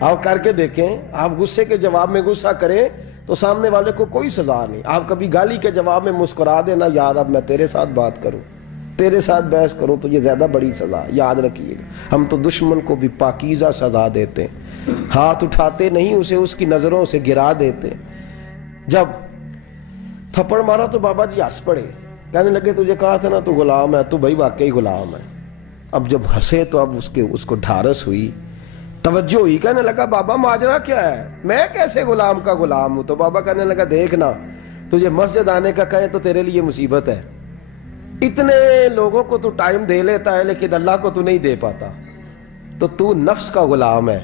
آپ کر کے دیکھیں, آپ غصے کے جواب میں غصہ کریں تو سامنے والے کو کوئی سزا نہیں. آپ کبھی گالی کے جواب میں مسکرا دینا, یار اب میں تیرے ساتھ بات کروں, تیرے ساتھ بحث کروں تو یہ زیادہ بڑی سزا. یاد رکھیے گا, ہم تو دشمن کو بھی پاکیزہ سزا دیتے ہیں, ہاتھ اٹھاتے نہیں, اسے اس کی نظروں سے گرا دیتے. جب تھپڑ مارا تو بابا جی ہنس پڑے, کہنے لگے تجھے کہا تھا نا تو غلام ہے, تو بھائی واقعی غلام ہے. اب جب ہنسے تو اب اس کو ڈھارس ہوئی, توجہ ہوئی, کہنے لگا بابا ماجرا کیا ہے, میں کیسے غلام کا غلام ہوں. تو بابا کہنے لگا دیکھنا, تجھے مسجد آنے کا کہے تو تیرے لیے مصیبت ہے. اتنے لوگوں کو تو ٹائم دے لیتا ہے لیکن اللہ کو تو نہیں دے پاتا. تو نفس کا غلام ہے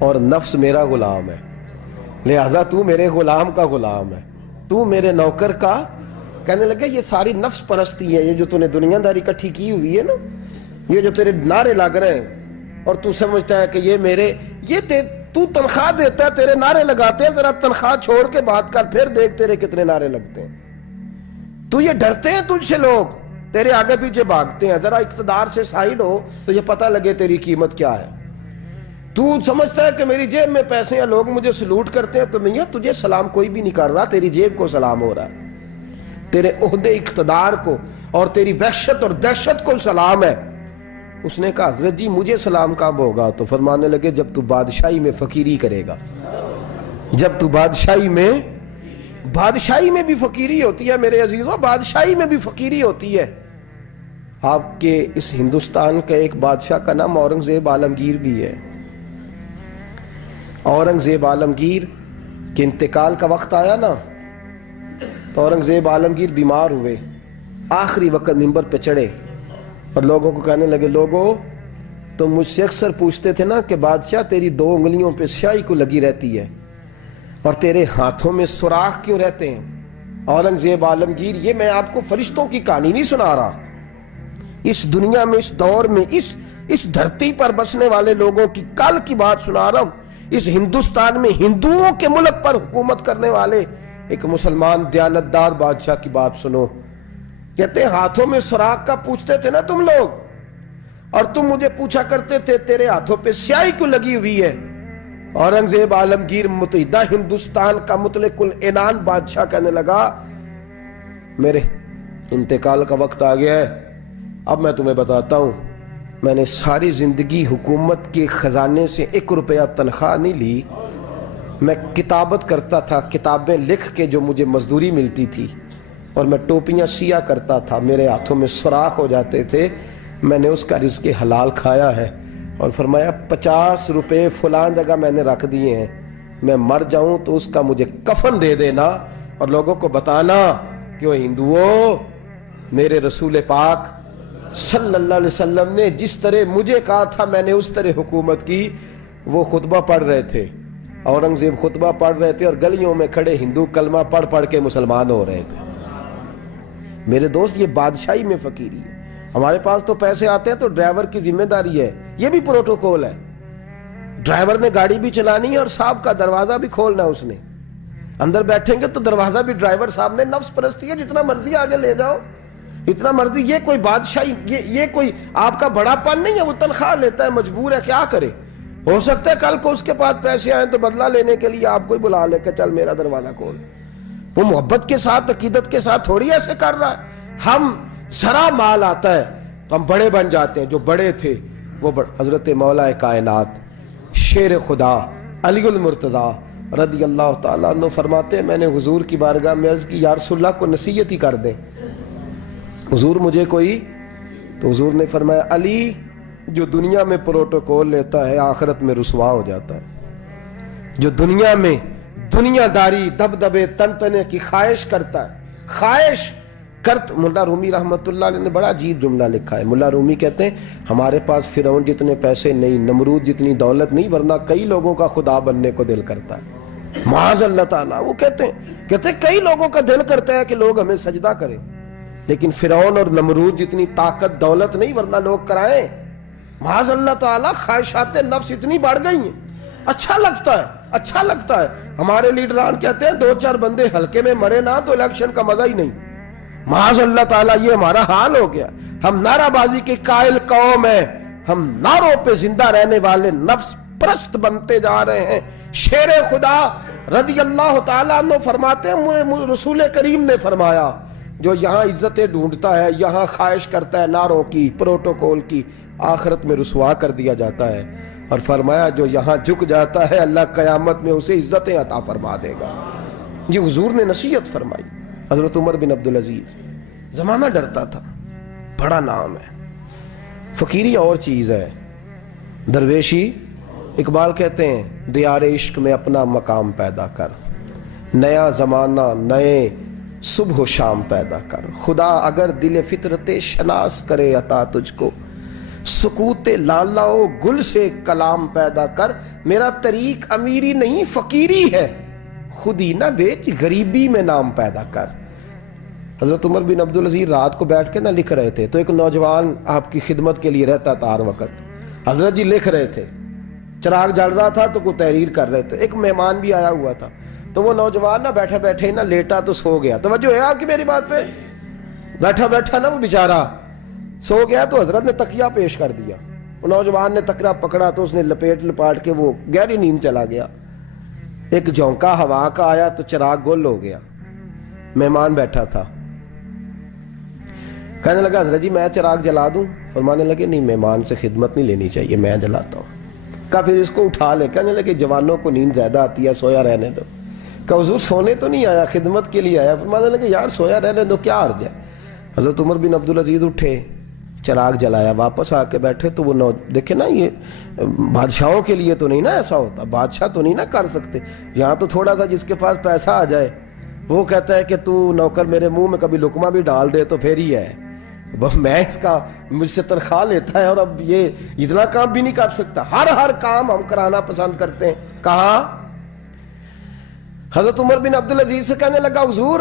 اور نفس میرا غلام ہے, لہذا تو میرے غلام کا غلام ہے, تو میرے نوکر کا. کہنے لگے یہ ساری نفس پرستی ہے, یہ جو تو نے دنیا داری اکٹھی کی ہوئی ہے نا, یہ جو تیرے نعرے لگ رہے ہیں اور تو سمجھتا ہے کہ یہ میرے, تو تنخواہ دیتا ہے, تیرے نعرے لگاتے ہیں, ذرا تنخواہ چھوڑ کے بات کر, پھر دیکھ تیرے کتنے نعرے لگتے ہیں. تو یہ ڈرتے ہیں تجھ سے لوگ, تیرے آگے پیچھے بھاگتے ہیں. ذرا اقتدار سے سائیڈ ہو تو یہ پتہ لگے تیری قیمت کیا ہے. تو سمجھتا ہے کہ میری جیب میں پیسے ہیں, لوگ مجھے سلوٹ کرتے ہیں, تو میاں تجھے سلام کوئی بھی نہیں کر رہا, تیری جیب کو سلام ہو رہا ہے, تیرے عہدے اقتدار کو اور تیری وحشت اور دہشت کو سلام ہے. اس نے کہا حضرت جی مجھے سلام کب ہوگا؟ تو فرمانے لگے جب تو بادشاہی میں فقیری کرے گا. جب تو بادشاہی میں بھی فقیری ہوتی ہے میرے عزیزوں, بادشاہی میں بھی فقیری ہوتی ہے. آپ کے اس ہندوستان کا ایک بادشاہ کا نام اورنگزیب عالمگیر بھی ہے. اورنگزیب عالمگیر کے انتقال کا وقت آیا نا, تو اورنگزیب عالمگیر بیمار ہوئے, آخری وقت منبر پہ چڑھے اور لوگوں کو کہنے لگے, لوگوں تو مجھ سے اکثر پوچھتے تھے نا کہ بادشاہ تیری 2 انگلیوں پہ سیاہی کو لگی رہتی ہے اور تیرے ہاتھوں میں سوراخ کیوں رہتے ہیں. اورنگزیب عالمگیر, یہ میں آپ کو فرشتوں کی کہانی نہیں سنا رہا, اس دنیا میں, اس دور میں, اس دھرتی پر بسنے والے لوگوں کی کل کی بات سنا رہا ہوں. اس ہندوستان میں ہندوؤں کے ملک پر حکومت کرنے والے ایک مسلمان دیانتدار بادشاہ کی بات سنو. کہتے ہیں ہاتھوں میں سوراخ کا پوچھتے تھے نا تم لوگ, اور تم مجھے پوچھا کرتے تھے تیرے ہاتھوں پہ سیاہی کیوں لگی ہوئی ہے. اورنگزیب عالمگیر متحدہ ہندوستان کا مطلق العنان بادشاہ کہنے لگا, میرے انتقال کا وقت آ گیا ہے. اب میں تمہیں بتاتا ہوں, میں نے ساری زندگی حکومت کے خزانے سے 1 روپیہ تنخواہ نہیں لی. میں کتابت کرتا تھا, کتابیں لکھ کے جو مجھے مزدوری ملتی تھی, اور میں ٹوپیاں سیا کرتا تھا, میرے ہاتھوں میں سوراخ ہو جاتے تھے, میں نے اس کا رزق حلال کھایا ہے. اور فرمایا 50 روپے فلاں جگہ میں نے رکھ دیے ہیں, میں مر جاؤں تو اس کا مجھے کفن دے دینا اور لوگوں کو بتانا کہ وہ ہندوؤں, میرے رسول پاک صلی اللہ علیہ وسلم نے جس طرح مجھے کہا تھا میں نے اس طرح حکومت کی. وہ خطبہ پڑھ رہے تھے, اورنگزیب خطبہ پڑھ رہے تھے, اور گلیوں میں کھڑے ہندو کلمہ پڑھ کے مسلمان ہو رہے تھے. میرے دوست, یہ بادشاہی میں فقیری ہے. ہمارے پاس تو پیسے آتے ہیں تو ڈرائیور کی ذمہ داری ہے, یہ بھی پروٹوکول ہے. ڈرائیور نے گاڑی بھی چلانی ہے اور صاحب کا دروازہ بھی کھولنا, اس نے اندر بیٹھیں گے تو دروازہ بھی ڈرائیور صاحب نے. نفس پرستی ہے, جتنا مرضی آگے لے جاؤ, اتنا مرضی. یہ کوئی بادشاہی, یہ کوئی آپ کا بڑا پن نہیں ہے. وہ تنخواہ لیتا ہے, مجبور ہے, کیا کرے. ہو سکتا ہے کل کو اس کے پاس پیسے آئیں تو بدلہ لینے کے لیے آپ کو ہی بلا لے کہ چل میرا دروازہ کھول. وہ محبت کے ساتھ, عقیدت کے ساتھ تھوڑی ایسے کر رہا ہے. ہم ذرا مال آتا ہے تو ہم بڑے بن جاتے ہیں. جو بڑے تھے وہ حضرت مولا کائنات شیر خدا علی المرتضی رضی اللہ تعالیٰ عنہ فرماتے ہیں, میں نے حضور کی بارگاہ میں عرض کی, یا رسول اللہ کو نصیحت ہی کر دیں حضور مجھے کوئی. تو حضور نے فرمایا, علی جو دنیا میں پروٹوکول لیتا ہے آخرت میں رسوا ہو جاتا ہے. جو دنیا میں دنیا داری, دبدبے, تنتنے کی خواہش کرتا ہے, خواہش کرت. ملا رومی رحمت اللہ علیہ نے بڑا عجیب جملہ لکھا ہے. ملا رومی کہتے ہیں ہمارے پاس فرعون جتنے پیسے نہیں, نمرود جتنی دولت نہیں, ورنہ کئی لوگوں کا خدا بننے کو دل کرتا ہے. معاذ اللہ تعالیٰ. وہ کہتے ہیں کئی لوگوں کا دل کرتا ہے کہ لوگ ہمیں سجدہ کریں, لیکن فرعون اور نمرود جتنی طاقت دولت نہیں, ورنہ لوگ کرائیں. معاذ اللہ تعالیٰ. خواہشات نفس اتنی بڑھ گئی ہیں. اچھا لگتا ہے. ہمارے لیڈران کہتے ہیں 2-4 بندے ہلکے میں مرے نہ تو الیکشن کا مزہ ہی نہیں. معاذ اللہ تعالیٰ, یہ ہمارا حال ہو گیا. ہم نعرہ بازی کے قائل قوم ہیں, ہم نعروں پہ زندہ رہنے والے, نفس پرست بنتے جا رہے ہیں. شیر خدا رضی اللہ تعالیٰ عنہ فرماتے ہیں رسول کریم نے فرمایا جو یہاں عزتیں ڈھونڈتا ہے, یہاں خواہش کرتا ہے نعروں کی, پروٹوکول کی, آخرت میں رسوا کر دیا جاتا ہے. اور فرمایا جو یہاں جھک جاتا ہے اللہ قیامت میں اسے عزتیں عطا فرما دے گا. یہ حضور نے نصیحت فرمائی. حضرت عمر بن عبدالعزیز, زمانہ ڈرتا تھا, بڑا نام ہے. فقیری اور چیز ہے, درویشی. اقبال کہتے ہیں دیار عشق میں اپنا مقام پیدا کر, نیا زمانہ نئے صبح و شام پیدا کر. خدا اگر دل فطرت شناس کرے عطا تجھ کو, سکوت لالا و گل سے کلام پیدا کر. میرا طریق امیری نہیں فقیری ہے, خودی نہ بیچ غریبی میں نام پیدا کر. حضرت عمر بن عبدالعزیز رات کو بیٹھ کے نہ لکھ رہے تھے, تو ایک نوجوان آپ کی خدمت کے لیے رہتا تھا ہر وقت. حضرت جی لکھ رہے تھے, چراغ جل رہا تھا تو کوئی تحریر کر رہے تھے. ایک مہمان بھی آیا ہوا تھا, تو وہ نوجوان نہ بیٹھے بیٹھے نہ لیٹا تو سو گیا. توجہ ہے آپ کی میری بات پہ؟ بیٹھا بیٹھا نا وہ بیچارہ سو گیا, تو حضرت نے تکیہ پیش کر دیا. وہ نوجوان نے تکیہ پکڑا تو اس نے لپاٹ کے وہ گہری نیند چلا گیا. ایک جھونکا ہوا کا آیا تو چراغ گل ہو گیا. مہمان بیٹھا تھا, کہنے لگا حضرت جی میں چراغ جلا دوں؟ فرمانے لگے نہیں, مہمان سے خدمت نہیں لینی چاہیے, میں جلاتا ہوں. کہا پھر اس کو اٹھا لے. کہنے لگے جوانوں کو نیند زیادہ آتی ہے, سویا رہنے دو. کہا حضور سونے تو نہیں آیا, خدمت کے لیے آیا. فرمانے لگے یار سویا رہنے دو, کیا عرض ہے. حضرت عمر بن عبدالعزیز اٹھے, چراغ جلایا, واپس آ کے بیٹھے تو وہ دیکھیں نا, یہ بادشاہوں کے لیے تو نہیں نا ایسا ہوتا, بادشاہ تو نہیں نا کر سکتے. یہاں تو تھوڑا سا جس کے پاس پیسہ آ جائے وہ کہتا ہے کہ تو نوکر میرے منہ میں کبھی لقمہ بھی ڈال دے تو پھر ہی ہے, میں اس کا مجھ سے تنخواہ لیتا ہے, اور اب یہ اتنا کام بھی نہیں کر سکتا. ہر کام ہم کرانا پسند کرتے ہیں. کہا حضرت عمر بن عبدالعزیز سے کہنے لگا حضور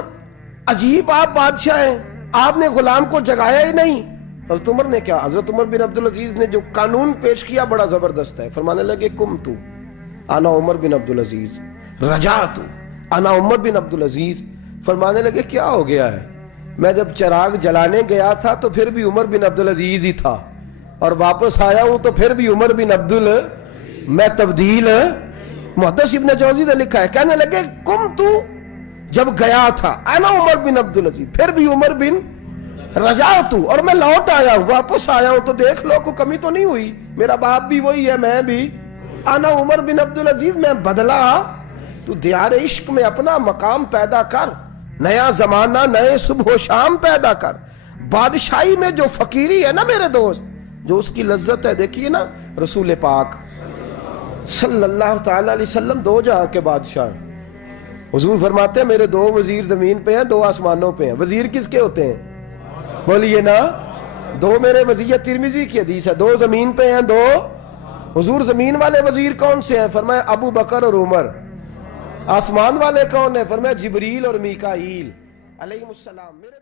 عجیب آپ بادشاہ ہیں, آپ نے غلام کو جگایا ہی نہیں. حضرت عمر نے کیا, حضرت عمر بن عبدالعزیز نے جو قانون پیش کیا بڑا زبردست ہے. فرمانے لگے کم تو انا عمر بن عبدالعزیز رجعت انا عمر بن عبدالعزیز. فرمانے لگے کیا ہو گیا ہے, میں جب چراغ جلانے گیا تھا تو پھر بھی عمر بن عبدالعزیز ہی تھا, اور واپس آیا ہوں تو پھر بھی عمر بن میں تبدیل. محدث ابن جوزی نے لکھا ہے, کہنے لگے کم تو جب گیا تھا انا عمر بن عبدالعزیز, پھر بھی عمر بن رجعت, اور میں لوٹ آیا ہوں, واپس آیا ہوں, تو دیکھ لو کوئی کمی تو نہیں ہوئی, میرا باپ بھی وہی ہے, میں بھی انا عمر بن عبدالعزیز. میں بدلا, تو دیار عشق میں اپنا مقام پیدا کر, نیا زمانہ نئے صبح و شام پیدا کر. بادشاہی میں جو فقیری ہے نا میرے دوست, جو اس کی لذت ہے, دیکھیے نا رسول پاک صلی اللہ تعالی علیہ وسلم دو جہاں کے بادشاہ. حضور فرماتے ہیں میرے دو وزیر زمین پہ ہیں, دو آسمانوں پہ ہیں. وزیر کس کے ہوتے ہیں؟ بولیے نا, دو میرے وزیر, ترمذی کی حدیث ہے, دو زمین پہ ہیں, دو. حضور زمین والے وزیر کون سے ہیں؟ فرمایا ابو بکر اور عمر. آسمان والے کون ہیں؟ فرمایا جبریل اور میکائیل علیہ السلام. میرے